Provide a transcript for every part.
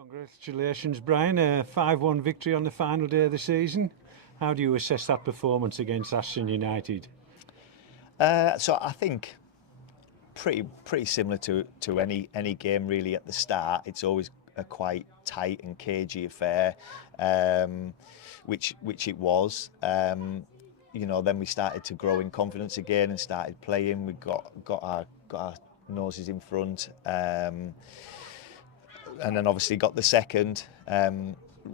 Congratulations, Brian. A 5-1 victory on the final day of the season. How do you assess that performance against Ashton United? So I think pretty similar to any game really. At the start, it's always a quite tight and cagey affair, which it was. Then we started to grow in confidence again and started playing. We got our noses in front, and then obviously got the second.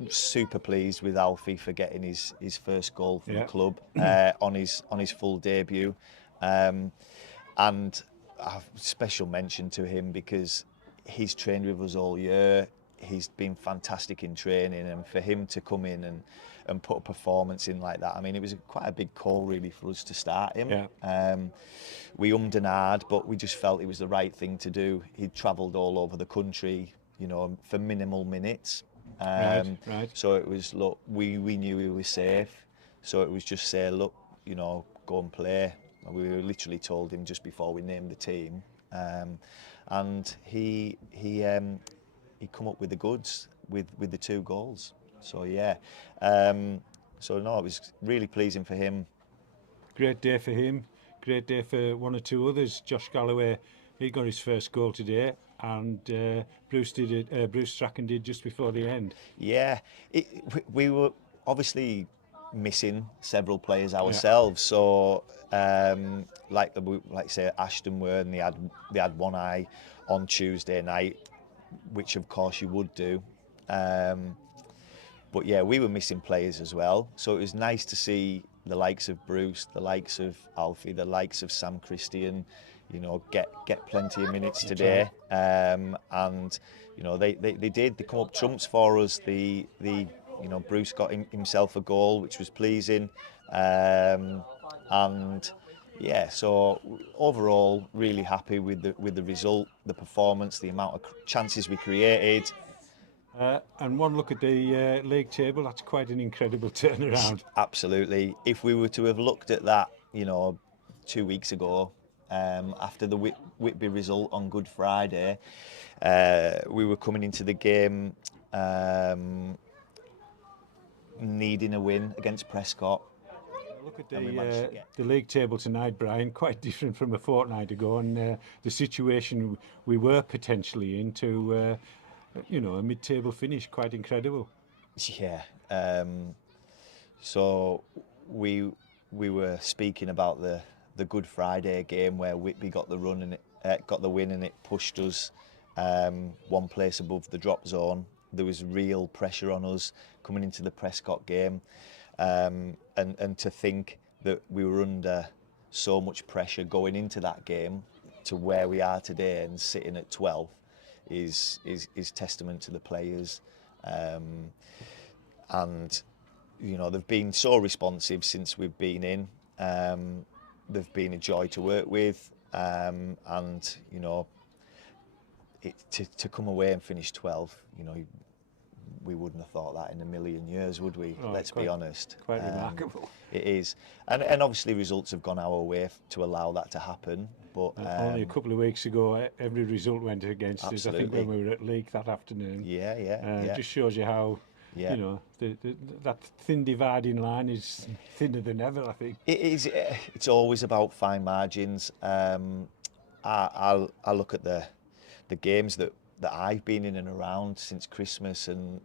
Super pleased with Alfie for getting his first goal for the club on his full debut, and a special mention to him because he's trained with us all year. He's been fantastic in training, and for him to come in and put a performance in like that, I mean, it was quite a big call really for us to start him. We ummed and ahed, but we just felt it was the right thing to do. He'd travelled all over the country, for minimal minutes. Right. So it was, look, we knew he was safe. So it was just say, look, go and play. We were literally told him just before we named the team, and he come up with the goods with the 2 goals. So it was really pleasing for him. Great day for him. Great day for one or two others. Josh Galloway, he got his first goal today, and Bruce Strachan did just before the end. Yeah, we were obviously missing several players ourselves. So like say Ashton were, and they had one eye on Tuesday night, which of course you would do. But yeah, we were missing players as well. So it was nice to see the likes of Bruce, the likes of Alfie, the likes of Sam Christian, get plenty of minutes today. And they did. They come up trumps for us. Bruce got himself a goal, which was pleasing. And yeah, so overall, really happy with the result, the performance, the amount of chances we created. And one look at the league table, that's quite an incredible turnaround. Absolutely. If we were to have looked at that, 2 weeks ago, after the Whitby result on Good Friday, we were coming into the game needing a win against Prescott. Look at the league table tonight, Brian, quite different from a fortnight ago, and the situation we were potentially in to a mid-table finish, quite incredible. Yeah. So we were speaking about the Good Friday game where Whitby got the run and got the win, and it pushed us one place above the drop zone. There was real pressure on us coming into the Prescott game, and to think that we were under so much pressure going into that game to where we are today and sitting at 12th is testament to the players, and they've been so responsive since we've been in. They've been a joy to work with, and to come away and finish 12th, we wouldn't have thought that in a million years, would we? Let's be honest. Quite remarkable. It is, and obviously results have gone our way to allow that to happen. But only a couple of weeks ago, every result went against us. I think when we were at Leek that afternoon. Yeah. Just shows you how that thin dividing line is thinner than ever, I think. It is. It's always about fine margins. I look at the games that I've been in and around since Christmas, and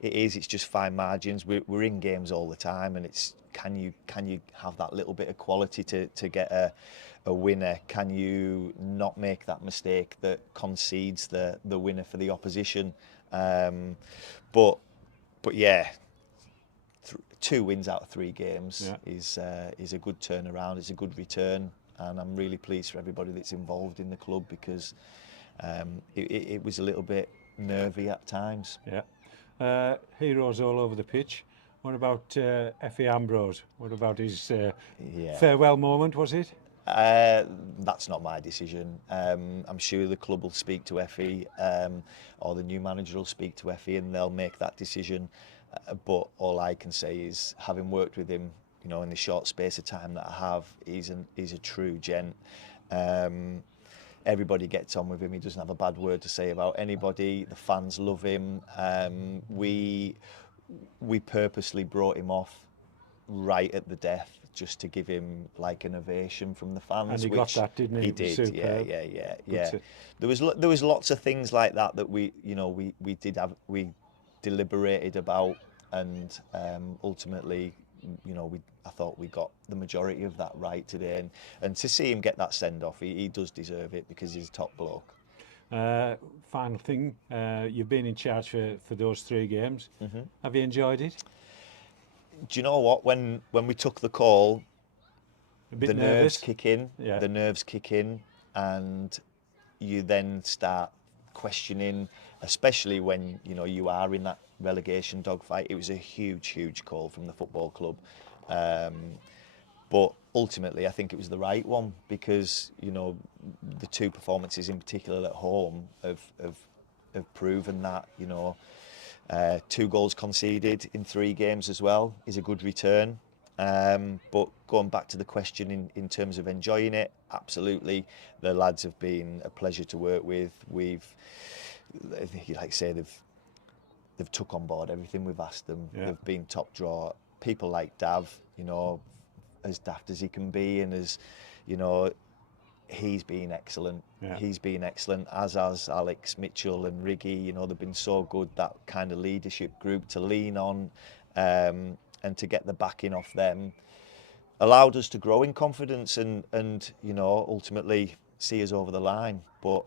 it's just fine margins. We're in games all the time, and it's can you have that little bit of quality to get a winner? Can you not make that mistake that concedes the winner for the opposition? But yeah, 2 wins out of 3 games is a good turnaround. It's a good return, and I'm really pleased for everybody that's involved in the club because it was a little bit nervy at times. Yeah. Heroes all over the pitch. What about Effie Ambrose? What about his farewell moment, was it? That's not my decision. I'm sure the club will speak to Effie, or the new manager will speak to Effie, and they'll make that decision. But all I can say is, having worked with him, in the short space of time that I have, he's a true gent. everybody gets on with him. He doesn't have a bad word to say about anybody. The fans love him. We purposely brought him off right at the death just to give him like an ovation from the fans. And he got that, didn't he? He did. Superb. Yeah. There was lots of things like that we deliberated about, and ultimately, I thought we got the majority of that right today, and to see him get that send off, he does deserve it because he's a top bloke. Final thing, you've been in charge for those 3 games. Have you enjoyed it? Do you know what? When we took the call, the nerves kick in. Yeah. The nerves kick in, and you then start questioning, especially when you are in that relegation dogfight. It was a huge call from the football club, but ultimately I think it was the right one, because the 2 performances in particular at home have proven that 2 goals conceded in 3 games as well is a good return. But going back to the question in terms of enjoying it, absolutely. The lads have been a pleasure to work with. Like I say, they've took on board everything we've asked them. Yeah. They've been top draw. People like Dav, as daft as he can be, and as he's been excellent. Yeah. He's been excellent, as has Alex, Mitchell and Riggy. They've been so good, that kind of leadership group to lean on, and to get the backing off them allowed us to grow in confidence and ultimately see us over the line. But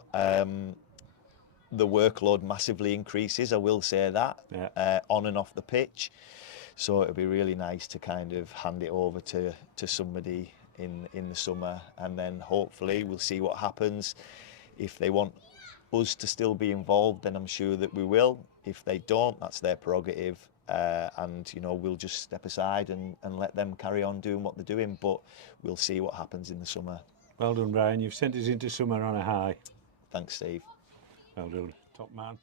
the workload massively increases, I will say that, yeah. On and off the pitch. So it'll be really nice to kind of hand it over to somebody in the summer, and then hopefully we'll see what happens. If they want us to still be involved, then I'm sure that we will. If they don't, that's their prerogative, and we'll just step aside and let them carry on doing what they're doing. But we'll see what happens in the summer. Well done, Brian. You've sent us into summer on a high. Thanks, Steve. Well done. Top man.